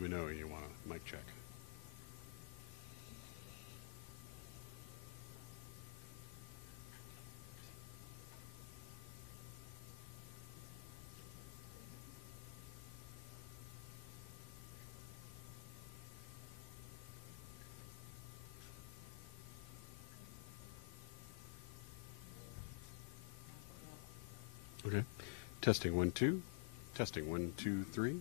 Let me know you want a mic check. Okay. Testing 1 2. Testing 1 2 3.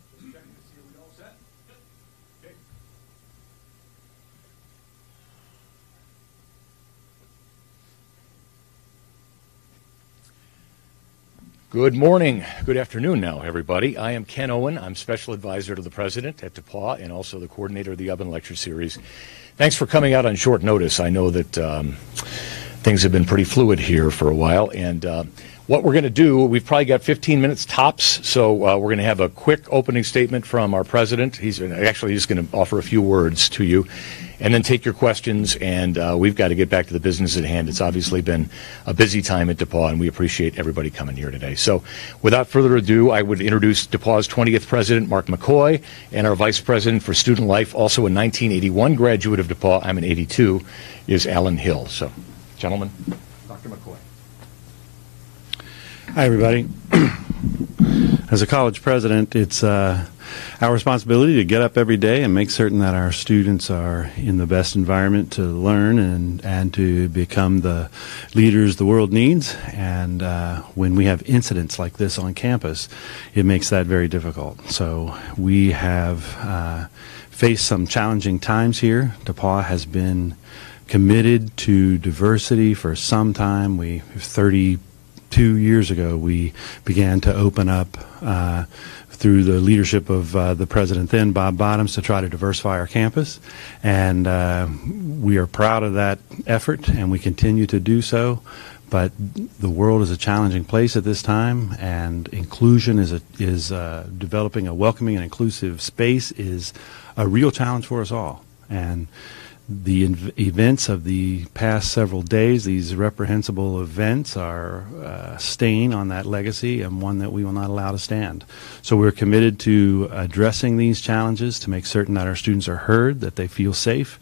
Good morning. Good afternoon now, everybody. I am Ken Owen. I'm Special Advisor to the President at DePauw and also the coordinator of the Oven Lecture Series. Thanks for coming out on short notice. I know that things have been pretty fluid here for a while, and what we're going to do, we've probably got 15 minutes tops, so we're going to have a quick opening statement from our President. He's going to offer a few words to you, and then take your questions, and we've got to get back to the business at hand. It's obviously been a busy time at DePauw, and we appreciate everybody coming here today. So without further ado, I would introduce DePauw's 20th President, Mark McCoy, and our Vice President for Student Life, also a 1981 graduate of DePauw, I'm an 82, is Alan Hill. So, gentlemen, Dr. McCoy. Hi, everybody. As a college president, it's our responsibility to get up every day and make certain that our students are in the best environment to learn and to become the leaders the world needs. And when we have incidents like this on campus, it makes that very difficult. So we have faced some challenging times here. DePauw has been committed to diversity for some time. 32 years ago, we began to open up through the leadership of the president then, Bob Bottoms, to try to diversify our campus. And we are proud of that effort, and we continue to do so. But the world is a challenging place at this time, and inclusion is developing a welcoming and inclusive space is a real challenge for us all. And the events of the past several days, these reprehensible events, are a stain on that legacy and one that we will not allow to stand. So we're committed to addressing these challenges to make certain that our students are heard, that they feel safe,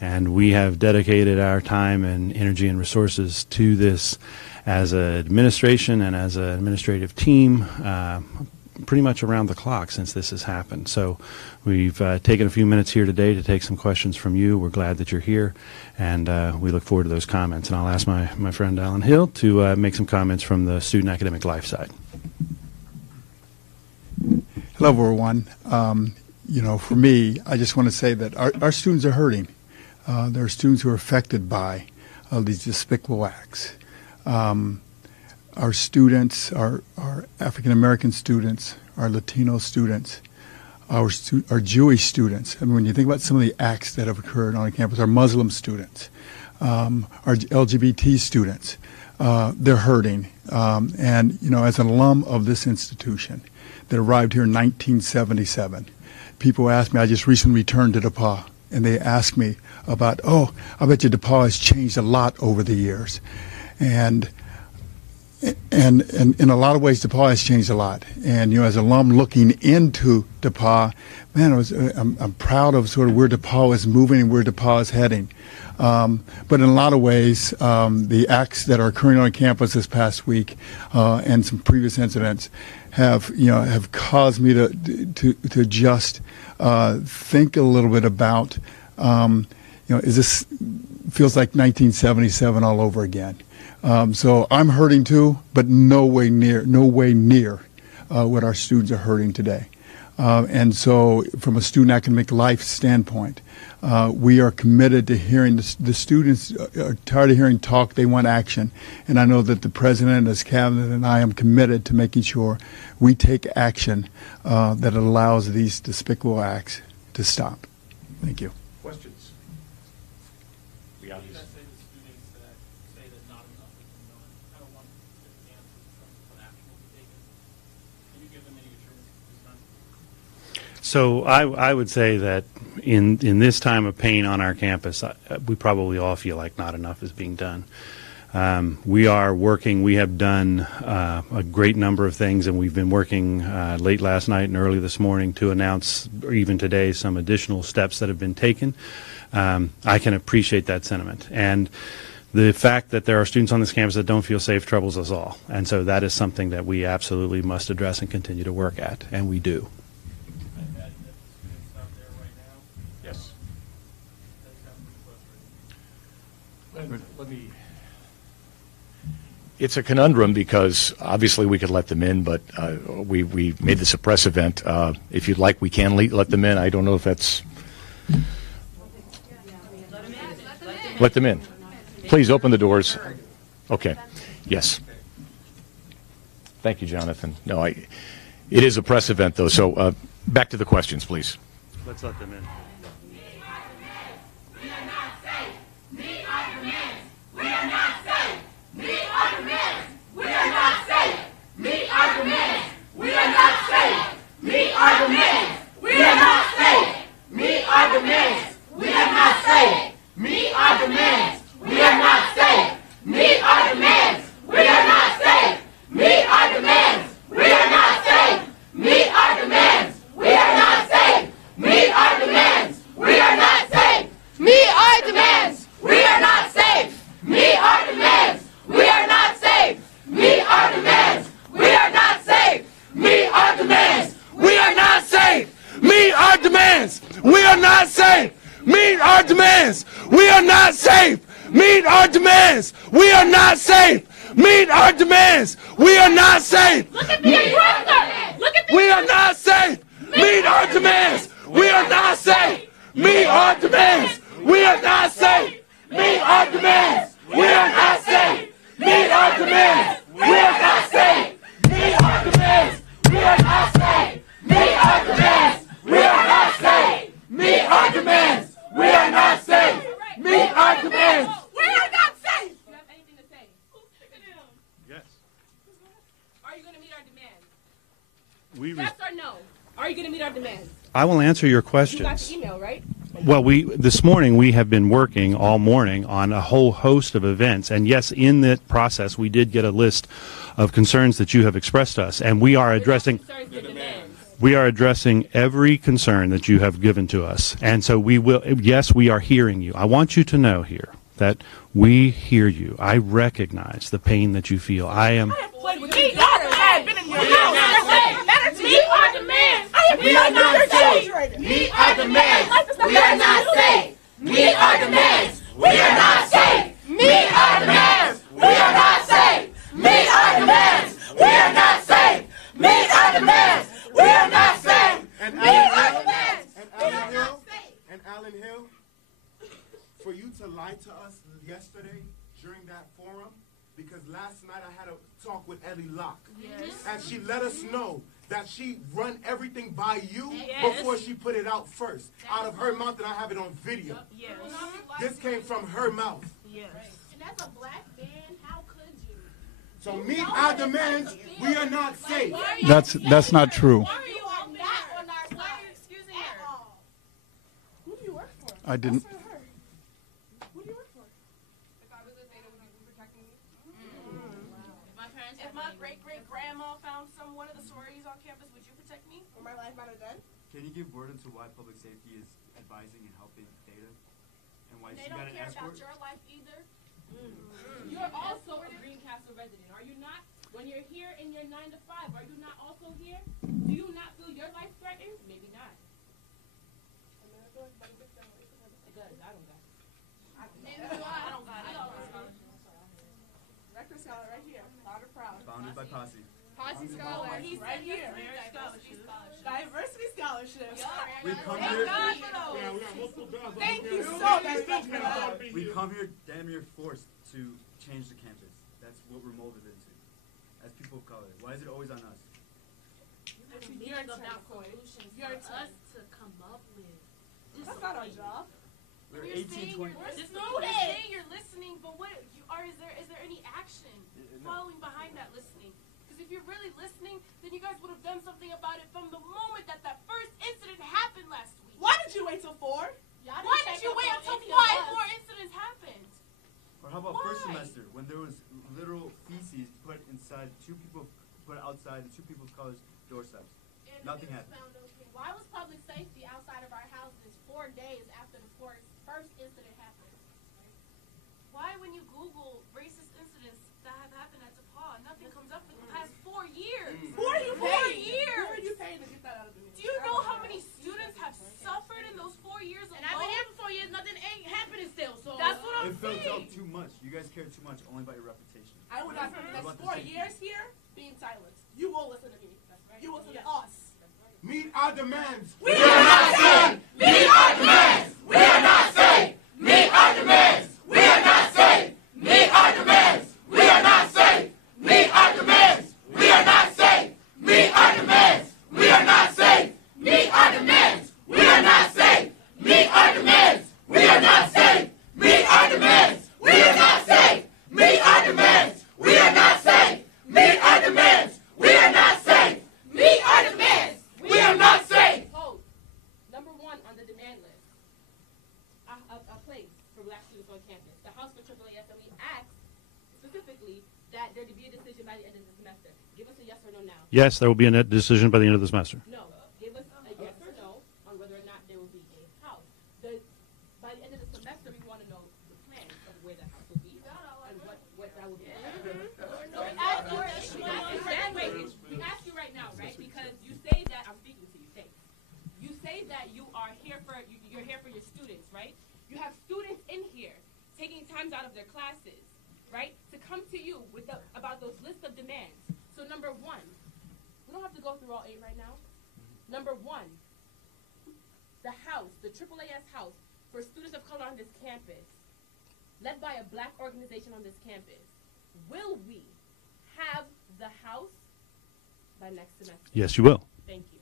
and we have dedicated our time and energy and resources to this as an administration and as an administrative team pretty much around the clock since this has happened. So we've taken a few minutes here today to take some questions from you. We're glad that you're here, and we look forward to those comments. And I'll ask my friend Alan Hill to make some comments from the student academic life side. Hello, everyone. For me, I just want to say that our students are hurting. There are students who are affected by these despicable acts. Our students, our African-American students, our Latino students, our Jewish students. I mean, when you think about some of the acts that have occurred on campus, our Muslim students, our LGBT students, they're hurting. And, as an alum of this institution that arrived here in 1977, people ask me, I just recently returned to DePauw, and they ask me about, I bet you DePauw has changed a lot over the years. And in a lot of ways, DePauw has changed a lot. And as an alum looking into DePauw, man, I'm proud of sort of where DePauw is moving and where DePauw is heading. But in a lot of ways, the acts that are occurring on campus this past week and some previous incidents have caused me to just think a little bit about, is this feels like 1977 all over again. So I'm hurting too, but no way near what our students are hurting today. And so from a student academic life standpoint, we are committed to hearing the students are tired of hearing talk, they want action. And I know that the president, his cabinet, and I am committed to making sure we take action that allows these despicable acts to stop. Thank you. Questions? So I would say that in this time of pain on our campus, we probably all feel like not enough is being done. We are working. We have done a great number of things, and we've been working late last night and early this morning to announce, or even today, some additional steps that have been taken. I can appreciate that sentiment. And the fact that there are students on this campus that don't feel safe troubles us all. And so that is something that we absolutely must address and continue to work at, and we do. Yes. Let me. It's a conundrum because obviously we could let them in, but we made this a press event. If you'd like, we can let them in. I don't know if that's. Let them in. Please open the doors. Okay. Yes. Thank you, Jonathan. No, it is a press event, though. So back to the questions, please. Let's let them in. I will answer your questions. You got the email, right? Well, this morning we have been working all morning on a whole host of events, and yes, in that process we did get a list of concerns that you have expressed to us, and we are addressing every concern that you have given to us, and so we will. Yes, we are hearing you. I want you to know here that we hear you. I recognize the pain that you feel. I am. We are not safe. We are demands. We are not safe. We are demands. We are not safe. We are demands. We are not safe. We are demands. We are not safe. We are demands. We are not safe. And Alan Hill, for you to lie to us yesterday during that forum, because last night I had a talk with Ellie Locke, and she let us know that she run everything by you before she put it out first, out of her mouth, and I have it on video. Yes. This came from her mouth. Yes. And that's a black man. How could you? So meet our demands. We are not safe. That's not true. Why are you on that on our side? Why are you excusing her? Who do you work for? I didn't. Who do you work for? If I was a Theta, would you be protecting me? If my great-great-grandma found one of the sororities on campus, would you protect me? Or my life matter then? Can you give word into why public safety is advising and helping Theta? And why They she got don't an care escort? about your life either. You're also a Greencastle resident, are you not? When you're here in your 9 to 5, are you not also here? Do you not feel your life threatened? Maybe not. It does. I don't got it. I don't got it. Record scholar right here. Loud and proud. Founded by Posse. Posse scholar. He's right here. Diversity scholarships. We come here. Thank you so much for that. We come here damn near forced to change the campus. That's what we're molded into. As people of color. Why is it always on us? You're about solutions for us to come up with. That's not our job. We're You're 18, 20. You're saying you're listening, but what is there any action following behind that listening? Because if you're really listening, then you guys would have done something about it from the moment that first incident happened last week. Why did you wait till 4? Why did you wait until 5 more incidents happened? All Or how about first Why? semester when there was literal feces put inside put outside the two people of color's doorsteps? Nothing happened. Why was public safety outside of our houses 4 days after the first incident happened? Why, when you Google racist incidents that have happened at DePauw, nothing comes up for the past 4 years? Who are you 4 paying? years! Who are you paying to get that out of the news? Do you know how many students have suffered in those 4 years alone? And I've been here for 4 years, nothing ain't happening still, so. That's what I'm It built saying. up too much. You guys care too much only about your reputation. I will not spend the What next about 4 the years here being silenced. You will listen to me. You will listen to us. Meet our demands. We are not safe! Meet our demands! We are not safe! Meet our demands! We are not safe! Meet our demands! We are not safe! Meet our demands! We are not safe! Meet our demands! We are not safe! Meet our demands! We are not safe! Meet our demands! We are not safe! Meet our demands! We are not safe! Meet our demands! We are not safe! Meet our demands! We are not safe! Meet our demands! We are not safe! Hold. Number 1 on the demand list. A place for black students on campus. The House for AAA SME asks specifically that there to be a decision by the end of the semester. Give us a yes or no now. Yes, there will be a net decision by the end of the semester. No. Give us a yes or no on whether or not there will be a house. By the end of the semester, we want to know the plans of where the house will be and what that will be. So we ask you right now, right? Because you say that I'm speaking to you. Thanks. You say that you are here for you're here for your students, right? You have students in here taking times out of their classes, right, to come to you with about those lists of demands. So number 1, we don't have to go through all 8 right now. Number 1, the house, the AAAS house for students of color on this campus, led by a black organization on this campus. Will we have the house by next semester? Yes, you will. Thank you.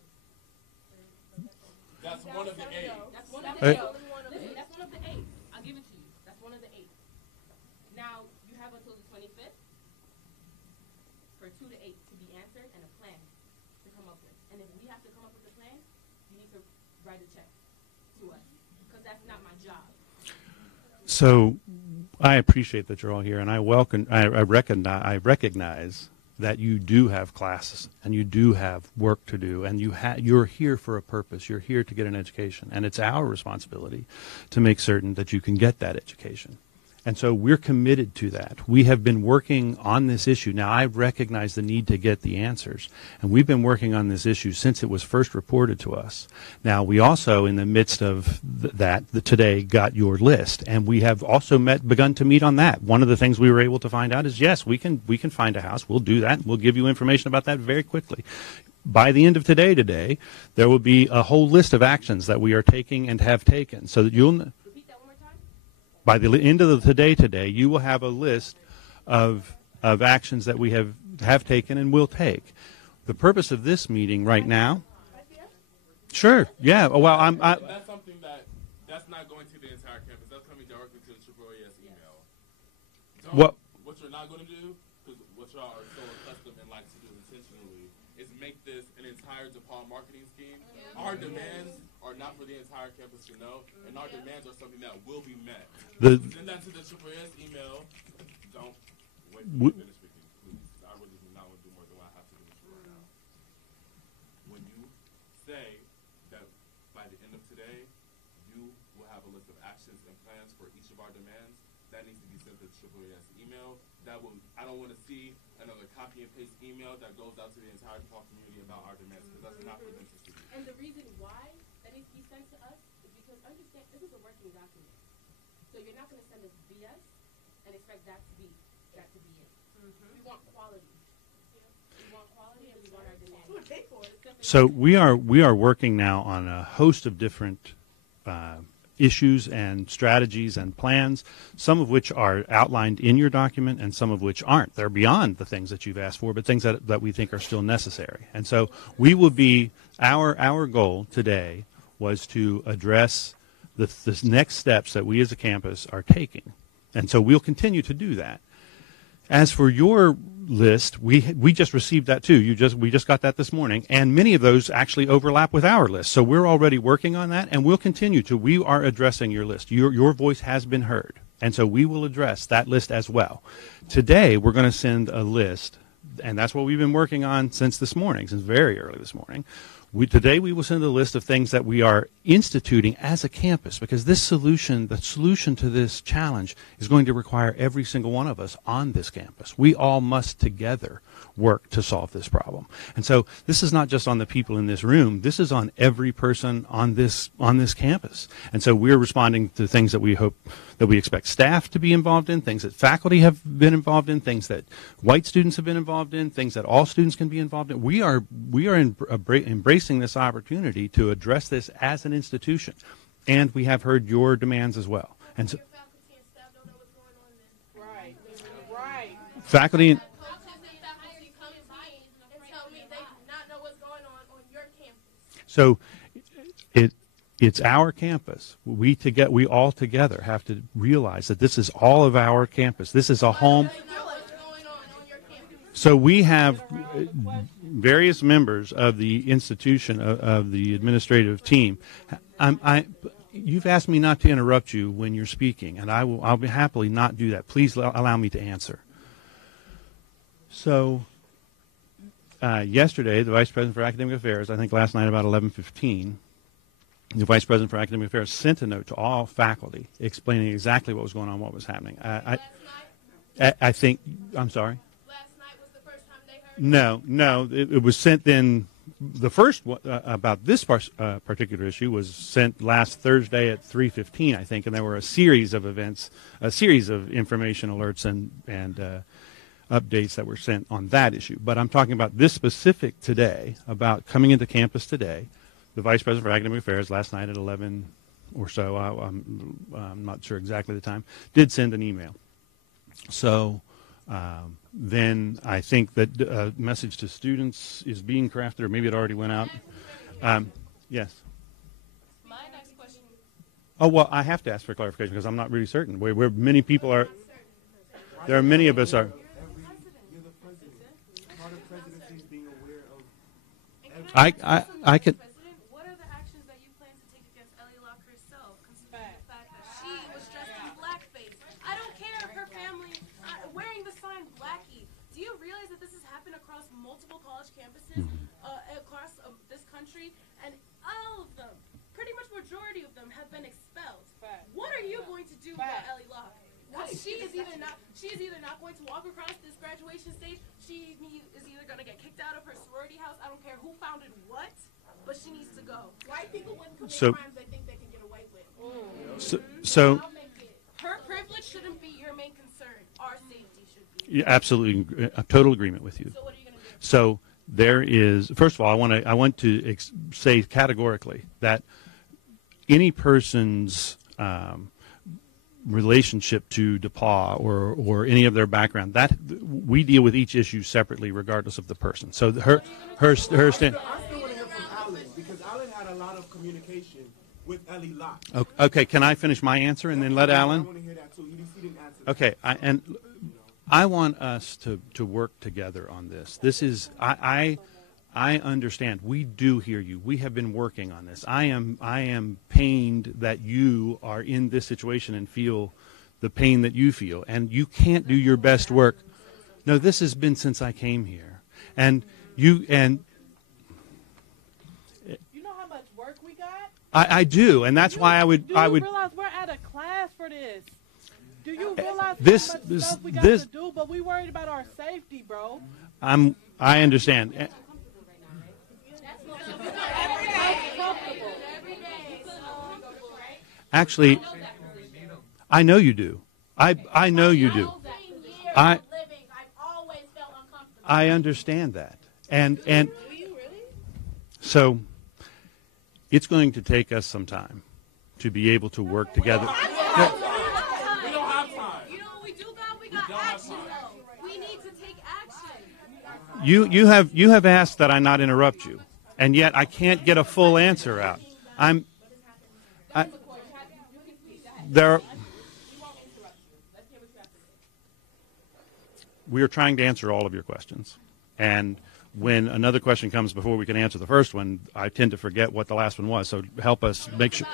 That's one of the 8. That's one of the 8. Listen, that's one of the 8. I'll give it to you. That's one of the 8. Now, you have until the 25th for 2 to 8 to be answered and a plan to come up with. And if we have to come up with a plan, you need to write a check to us because that's not my job. So I appreciate that you're all here, and I recognize that you do have classes and you do have work to do, and you're here for a purpose. You're here to get an education, and it's our responsibility to make certain that you can get that education. And so we're committed to that. We have been working on this issue. Now, I recognize the need to get the answers, and we've been working on this issue since it was first reported to us. Now, we also, in the midst of today, got your list, and we have also begun to meet on that. One of the things we were able to find out is, yes, we can find a house. We'll do that, and we'll give you information about that very quickly. By the end of today, there will be a whole list of actions that we are taking and have taken, so that you'll... By the end of the today, you will have a list of actions that we have taken and will take. The purpose of this meeting right now, sure, yeah. Well, that's something that's not going to the entire campus. That's coming directly to the AAAS email. What you're not going to do, because what y'all are so accustomed and like to do intentionally, is make this an entire DePauw marketing scheme. Our demands are not for the entire campus to know, and our demands are something that will be met. Send that to the AAAS email. Don't wait for me to finish speaking, please. I really do not want to do more than what I have to do right now. When you say that by the end of today, you will have a list of actions and plans for each of our demands, that needs to be sent to the AAAS email. I don't want to see another copy and paste email that goes out to the entire DePauw community about our demands, because that's not for them to see. And the reason why that needs to be sent to us is because, understand, this is a working document. So you're not going to send us BS and expect that to be it. We want quality. We want quality, and we want our demands. So we are working now on a host of different issues and strategies and plans, some of which are outlined in your document and some of which aren't. They're beyond the things that you've asked for, but things that we think are still necessary. And so we will be, our goal today was to address the next steps that we as a campus are taking. And so we'll continue to do that. As for your list, we just received that too. We just got that this morning, and many of those actually overlap with our list. So we're already working on that, and we'll continue to. We are addressing your list. Your voice has been heard, And so we will address that list as well. Today, we're going to send a list, and that's what we've been working on since this morning, since very early this morning. Today we will send a list of things that we are instituting as a campus, because the solution to this challenge is going to require every single one of us on this campus. We all must together work to solve this problem. And so this is not just on the people in this room, this is on every person on this campus. And so we're responding to things that we expect staff to be involved in, things that faculty have been involved in, things that white students have been involved in, things that all students can be involved in. We are embracing this opportunity to address this as an institution. And we have heard your demands as well. And so faculty So it's our campus. We all together have to realize that this is all of our campus. This is a home. So we have various members of the institution, of the administrative team. You've asked me not to interrupt you when you're speaking, and I'll be happily not do that. Please allow me to answer. So yesterday, the Vice President for Academic Affairs, I think last night about 11:15, the Vice President for Academic Affairs sent a note to all faculty explaining exactly what was going on, what was happening. I think, I'm sorry? Last night was the first time they heard? No, it was sent then. The first one about this particular issue was sent last Thursday at 3:15, I think, and there were a series of events, a series of information alerts and updates that were sent on that issue. But I'm talking about this specific today, about coming into campus today. The Vice President for Academic Affairs last night at 11 or so, I'm not sure exactly the time, did send an email. So then I think that a message to students is being crafted, or maybe it already went out. Yes. My next question. Oh, well, I have to ask for clarification because I'm not really certain. Where many people are, there are many of us are. I can. What are the actions that you plan to take against Ellie Locke herself, considering the fact that she was dressed in blackface? I don't care if her family wearing the sign Blackie. Do you realize that this has happened across multiple college campuses across this country, and all of them, pretty much majority of them, have been expelled? What are you going to do about Ellie Locke? She is either not going to walk across this graduation stage. She is either going to get kicked out of her sorority house. I don't care who founded what, but she needs to go. White people wouldn't commit crimes they think they can get away with. So her privilege shouldn't be your main concern. Our safety should be. Yeah, absolutely, a total agreement with you. So what are you going to do? So there is. First of all, I want to say categorically that any person's relationship to DePauw or any of their background, that we deal with each issue separately regardless of the person. So her stand. I still want to hear from Alan, because Alan had a lot of communication with Ellie Locke. Okay, can I finish my answer and then let Alan? I want to hear that too. He didn't answer that. Okay, I want us to work together on this. This is I understand. We do hear you. We have been working on this. I am pained that you are in this situation and feel the pain that you feel, and you can't do your best work. No, this has been since I came here, and you know how much work we got. I do, and that's why I would. Do you realize we're at a class for this? Do you realize this how much stuff we got to do? But we worried about our safety, bro. I understand. Actually, I know you do. I know you do. I understand that, and so it's going to take us some time to be able to work together. We don't have time. You know what we do, God? We got action, though. We need to take action. You have asked that I not interrupt you, and yet I can't get a full answer out. We are trying to answer all of your questions, and when another question comes before we can answer the first one, I tend to forget what the last one was. So help us make sure.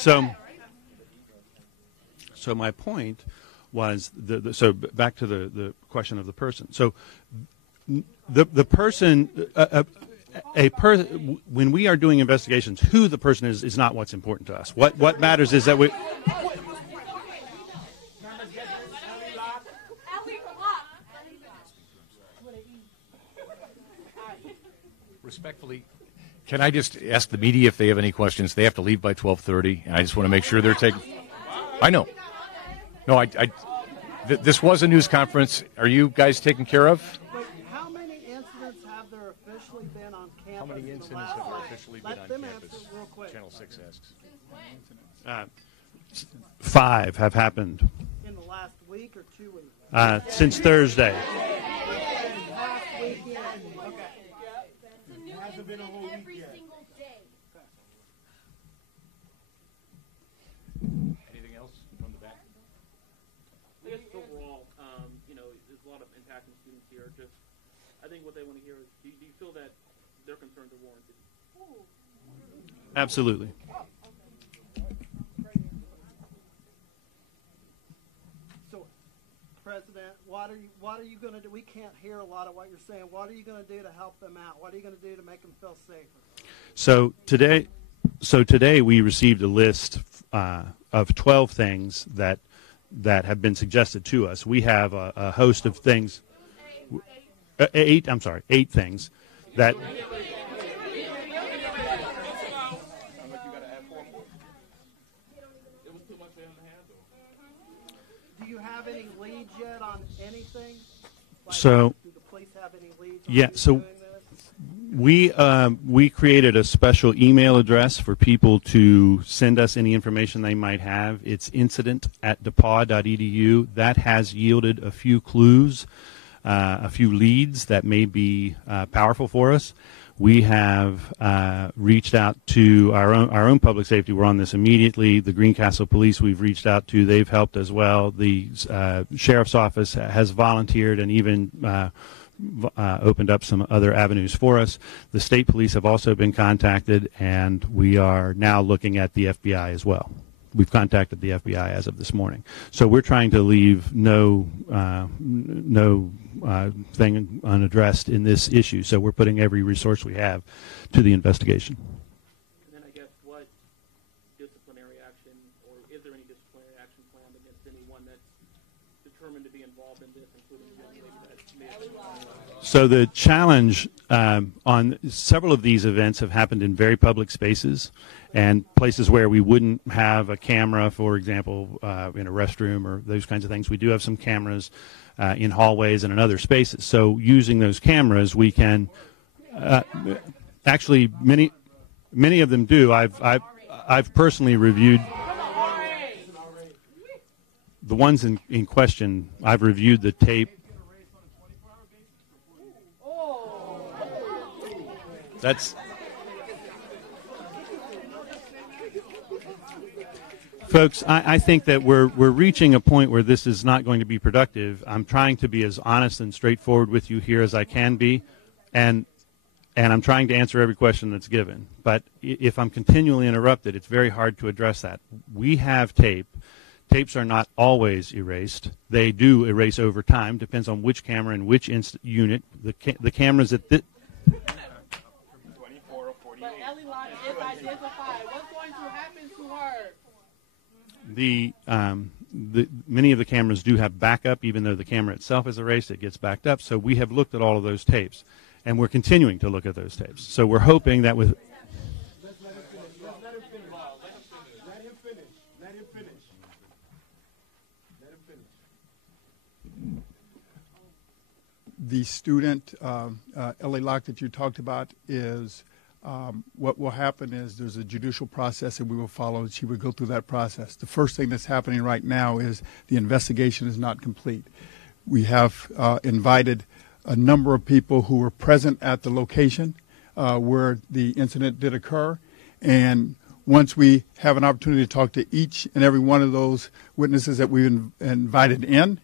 So my point was so back to the question of the person. So the person when we are doing investigations, who the person is not what's important to us. What matters is that we. Respectfully, can I just ask the media if they have any questions? They have to leave by 12:30, and I just want to make sure they're taking. I know. No, this was a news conference. Are you guys taken care of? Wait, how many incidents have there officially been on campus? How many incidents have there officially been on campus? Real quick. Channel 6 asks. 5 have happened. In the last week or 2 weeks? Since Thursday. Last weekend. Okay. It hasn't been a whole week Every yet. single day. Anything else from the back? I guess overall, there's a lot of impacting students here. Just, I think what they want to hear is, do you feel that their concerns are warranted? Absolutely. So, President, what are you going to do? We can't hear a lot of what you're saying. What are you going to do to help them out? What are you going to do to make them feel safer? So today we received a list of 12 things that have been suggested to us. We have a host of things. 8 things that. Do you have any leads yet on anything? So, do the police have any leads on yeah, who's so doing this? we created a special email address for people to send us any information they might have. It's incident@depauw.edu. That has yielded a few clues, a few leads that may be powerful for us. We have reached out to our own public safety. We're on this immediately. The Greencastle Police we've reached out to. They've helped as well. The Sheriff's Office has volunteered and even opened up some other avenues for us. The State Police have also been contacted, and we are now looking at the FBI as well. We've contacted the FBI as of this morning. So we're trying to leave no thing unaddressed in this issue. So we're putting every resource we have to the investigation. And then I guess what disciplinary action, or is there any disciplinary action planned against anyone that's determined to be involved in this, including the young lady that may have been involved? So the challenge on several of these events have happened in very public spaces and places where we wouldn't have a camera, for example, in a restroom or those kinds of things. We do have some cameras in hallways and in other spaces. So using those cameras, we can actually many of them do. I've personally reviewed the ones in question. I've reviewed the tape. That's folks, I think that we're reaching a point where this is not going to be productive. I'm trying to be as honest and straightforward with you here as I can be, and I'm trying to answer every question that's given. But if I'm continually interrupted, it's very hard to address that. We have tape. Tapes are not always erased. They do erase over time. Depends on which camera and which unit. The cameras at this. But Ellie Locke is identified. What's going to happen to her? Many of the cameras do have backup, even though the camera itself is erased, it gets backed up. So we have looked at all of those tapes, and we're continuing to look at those tapes. So we're hoping that with. Let him finish. The student, Ellie Locke, that you talked about is. What will happen is there's a judicial process and we will follow. She will go through that process. The first thing that's happening right now is the investigation is not complete. We have invited a number of people who were present at the location where the incident did occur. And once we have an opportunity to talk to each and every one of those witnesses that we've invited in,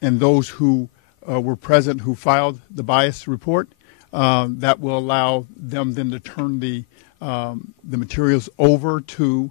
and those who were present who filed the bias report, that will allow them then to turn the materials over to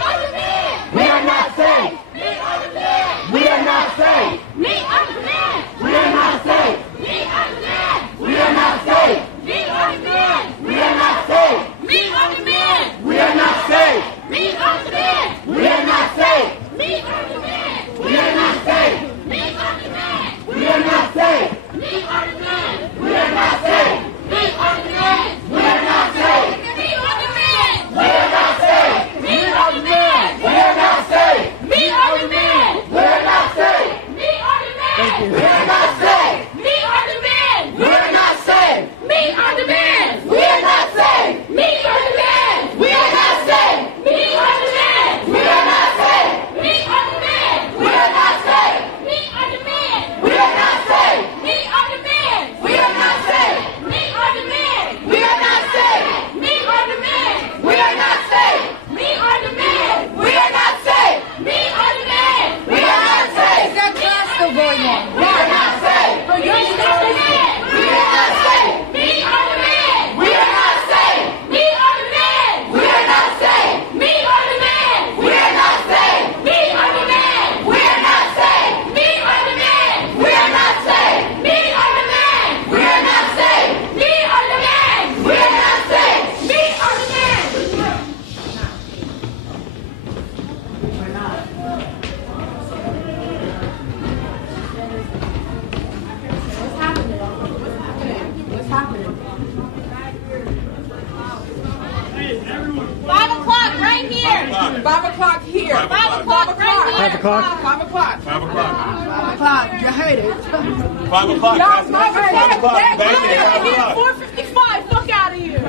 5 o'clock? 5 o'clock. 5 o'clock. You hate it. 5 o'clock. Y'all, 5 o'clock. Back there. 5 o'clock. 4:55. Fuck out of here.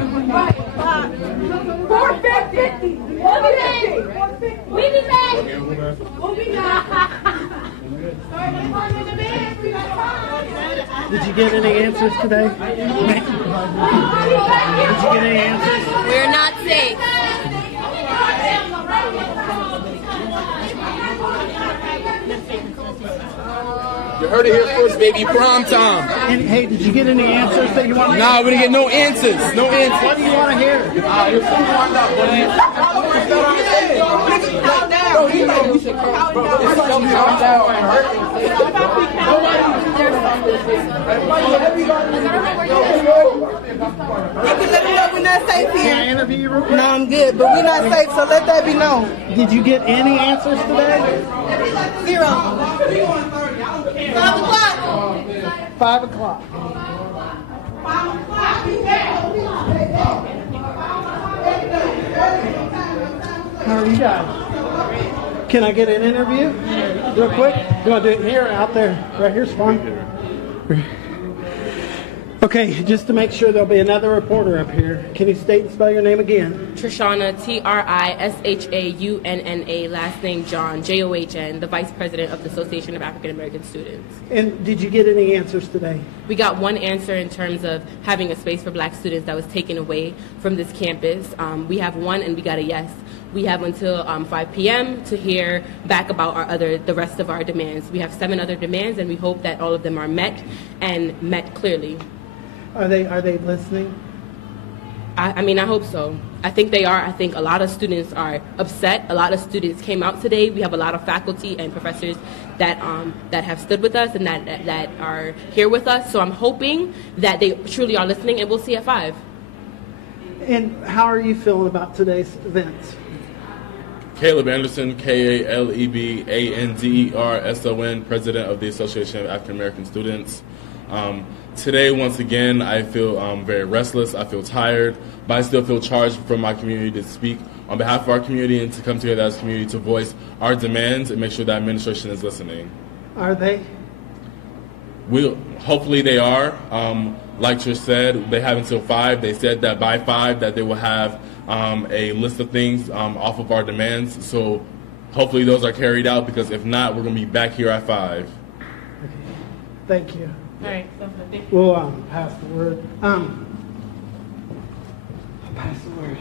4:50. We be back. We'll be back. Did you get any answers today? Did you get any answers? We're not safe. You heard it here first, baby. Prom time. Hey, did you get any answers that you want to hear? Nah, we didn't get no answers. No answers. What do you want to hear? You're so warmed up, buddy. Calm down. Bro, you know we should calm down. Let me know we're not safe here. Can I interview you real quick? No, I'm good, but we're not safe, so let that be known. Did you get any answers today? 0. 5 o'clock. 5 o'clock. How are you guys? Can I get an interview real quick? You want to do it here or out there? Right here's fine. Okay, just to make sure there'll be another reporter up here. Can you state and spell your name again? Trishana, Trishaunna, last name John, John, the Vice President of the Association of African American Students. And did you get any answers today? We got one answer in terms of having a space for black students that was taken away from this campus. We have one and we got a yes. We have until 5 p.m. to hear back about the rest of our demands. We have 7 other demands and we hope that all of them are met and met clearly. Are they listening? I mean, I hope so. I think they are. I think a lot of students are upset. A lot of students came out today. We have a lot of faculty and professors that have stood with us and that are here with us. So I'm hoping that they truly are listening, and we'll see at 5. And how are you feeling about today's events? Caleb Anderson, KALEBANDERSON, President of the Association of African American Students. Today, once again, I feel very restless. I feel tired, but I still feel charged from my community to speak on behalf of our community and to come together as a community to voice our demands and make sure that administration is listening. Are they? Hopefully they are. Like Trish said, they have until 5. They said that by 5 that they will have a list of things off of our demands. So hopefully those are carried out, because if not, we're going to be back here at 5. Okay. Thank you. All right. We'll pass the word. I'll pass the word.